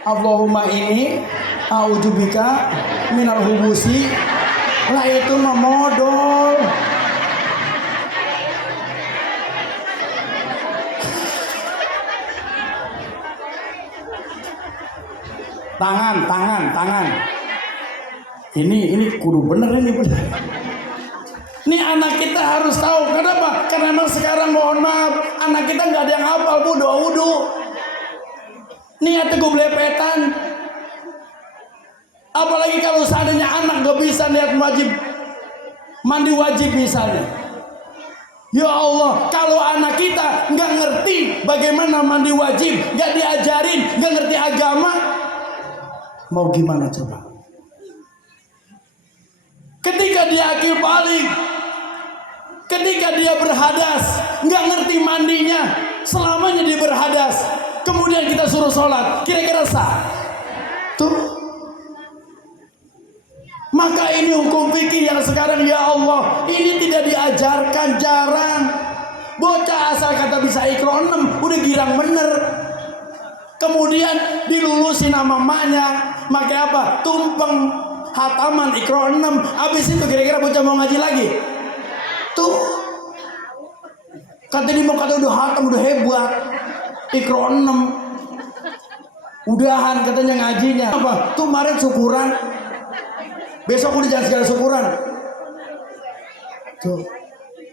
Allahumma ini a'udzubika minal hubusi. Lah itu mah modal. Tangan. Ini kudu bener ini bener. Ini anak kita harus tahu. Kenapa? Karena memang sekarang mohon maaf, anak kita nggak ada yang hafal Bu doa wudhu. Niatnya gue belepetan. Apalagi kalau seandainya anak gak bisa niat wajib, mandi wajib misalnya. Ya Allah, kalau anak kita nggak ngerti bagaimana mandi wajib, nggak diajarin, nggak ngerti agama, mau gimana coba? Ketika dia akil balik, ketika dia berhadas, nggak ngerti mandinya, selamanya dia berhadas, kemudian kita suruh sholat, kira-kira sah? Tuh. Maka ini hukum fikih yang sekarang ya Allah, ini tidak diajarkan, jarang. Bocah asal kata bisa Iqra 6 udah girang bener. Kemudian dilulusin nama emaknya, pakai apa? Tumpeng hataman Iqra 6. Habis itu kira-kira bocah mau ngaji lagi? Tuh. Kata dia mau kata udah hatam, udah hebat. Iqra 6. Udahan katanya ngajinya. Apa? Tuh kemarin syukuran. Besok udah jangan segala syukuran. Tuh.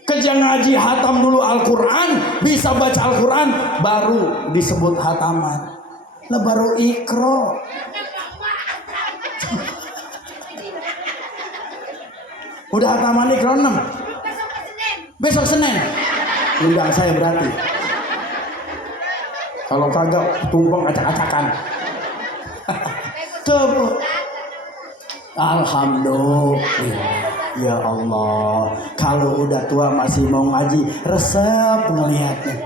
Kerja ngaji hatam dulu Al-Quran, bisa baca Al-Quran, baru disebut hataman. Lah baru Iqra. Udah hataman Iqra 6. Besok Senin. Undang saya berarti. Kalau kagak tumpeng acak-acakan. Tuh. Alhamdulillah. Ya Allah, kalau udah tua masih mau ngaji, resep ngelihatnya.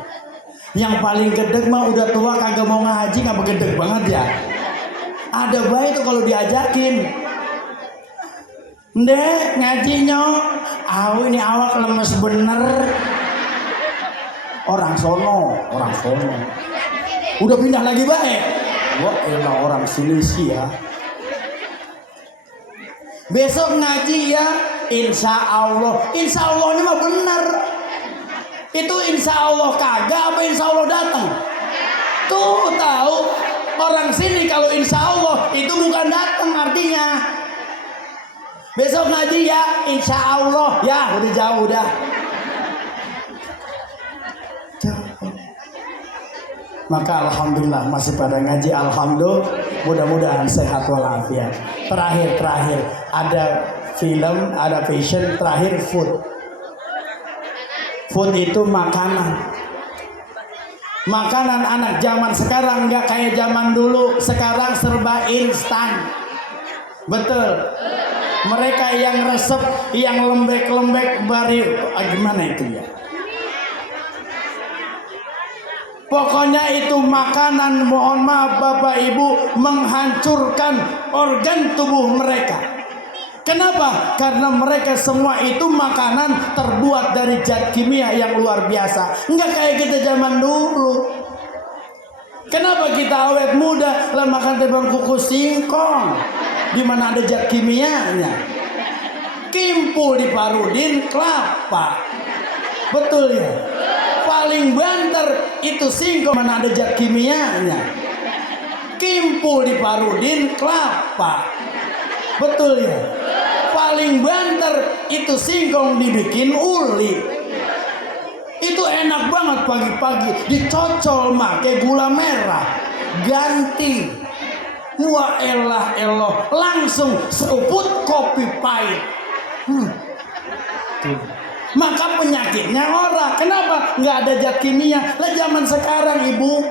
Yang paling gedeg mah udah tua kagak mau ngaji, nggak begedeg banget ya. Ada baik itu kalau diajakin. Ndek ngajinya, ini awak lemes bener. Orang sono. Udah pindah lagi baik. Wah, elah orang sini sih ya. Besok ngaji ya, insya Allah ini mah benar. Itu insya Allah kagak apa insya Allah datang. Tuh tahu orang sini kalau insya Allah itu bukan datang artinya. Besok ngaji ya, insya Allah ya, udah jauh dah. Maka alhamdulillah masih pada ngaji, alhamdulillah, mudah-mudahan sehat walafiat. Terakhir ada film, ada fashion, terakhir food. Food itu makanan anak zaman sekarang nggak kayak zaman dulu. Sekarang serba instan. Betul. Mereka yang resep, yang lembek-lembek gimana itu ya? Pokoknya itu makanan, mohon maaf Bapak Ibu, menghancurkan organ tubuh mereka. Kenapa? Karena mereka semua itu makanan terbuat dari zat kimia yang luar biasa. Enggak kayak kita zaman dulu. Kenapa kita awet muda lah makan tebang kukus singkong? Di mana ada zat kimianya? Kimpul diparudin kelapa. Betul ya? Paling banter itu singkong, mana ada zat kimianya. Kimpul diparudin kelapa. Betul ya? Paling banter itu singkong dibikin uli. Itu enak banget pagi-pagi dicocol make gula merah. Ganti. Wah elah langsung seruput kopi pahit. Tuh. Maka penyakitnya orang. Kenapa? Nggak ada zat kimia. Lah zaman sekarang ibu,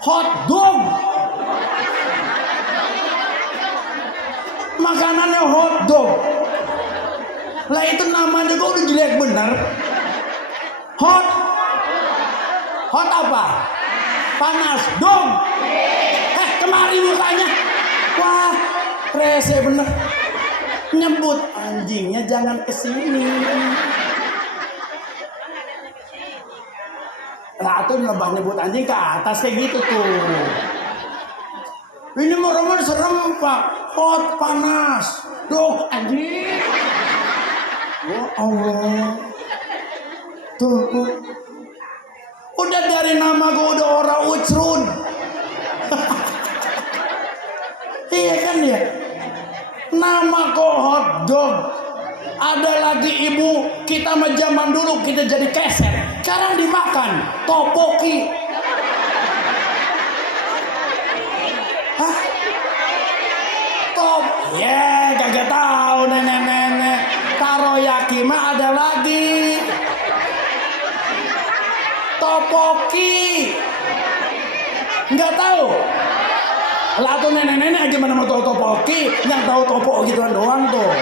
hot dog, makanannya hot dog. Lah itu namanya juga udah jelek bener. Hot apa? Panas dong. Kemari mukanya. Wah, rese bener. Nyebut anjingnya jangan kesini. Ratu lebah nyebut anjing ke atas kayak gitu tuh. Ini mau roman serem pak, hot panas, doh anjing. Oh Allah, tuh. Udah dari nama gue udah orang ucrun. Iya kan ya. Nama kok hot dog. Ada lagi ibu, kita mah zaman dulu kita jadi keset. Sekarang dimakan topoki. Hah? Top. Ya, kagak tahu nenek-nenek. Taroyaki mah ada lagi. Topoki. Enggak tahu. Lah tuh nenek-nenek gimana mau tahu topoki? Yang tahu topo gituan doang tuh.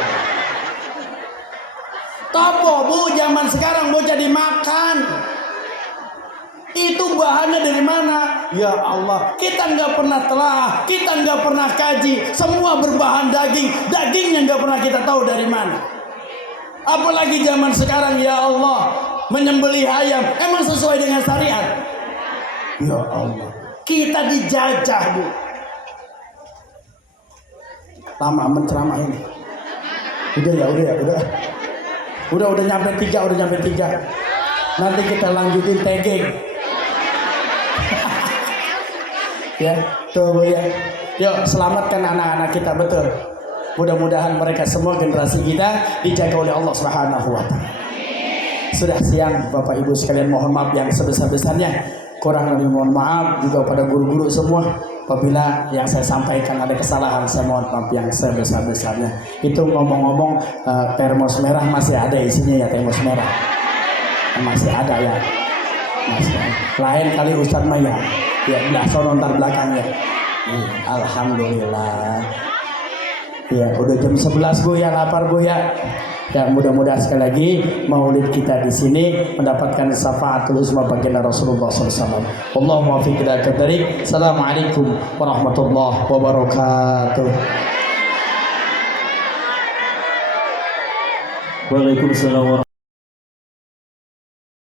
Topo bu, zaman sekarang mau jadi makan. Itu bahannya dari mana? Ya Allah, kita nggak pernah telah, kita nggak pernah kaji. Semua berbahan daging, dagingnya nggak pernah kita tahu dari mana. Apalagi zaman sekarang ya Allah, menyembelih ayam emang sesuai dengan syariat. Ya Allah, kita dijajah bu. Lama menceramah ini. Udah nyampe 3. Nanti kita lanjutin tegeng. Ya, tuh Bu ya. Yuk selamatkan anak-anak kita betul. Mudah-mudahan mereka semua generasi kita dijaga oleh Allah Subhanahu wa taala. Sudah siang Bapak Ibu sekalian, mohon maaf yang sebesar-besarnya. Kurang lebih mohon maaf juga pada guru-guru semua. Apabila yang saya sampaikan ada kesalahan, saya mohon maaf yang sebesar-besarnya. Itu ngomong-ngomong termos merah masih ada isinya ya, termos merah masih ada ya. Masih ada. Lain kali Ustadz Maya ya belah sono ntar belakangnya. Alhamdulillah. Ya udah jam 11 Bu ya, lapar Bu ya. Ya, mudah-mudahan sekali lagi maulid kita di sini mendapatkan syafaatul uzma baginda Rasulullah SAW. Allahumma waffiq ila tariq. Assalamualaikum warahmatullahi wabarakatuh. Waalaikumsalam warahmatullahi wabarakatuh.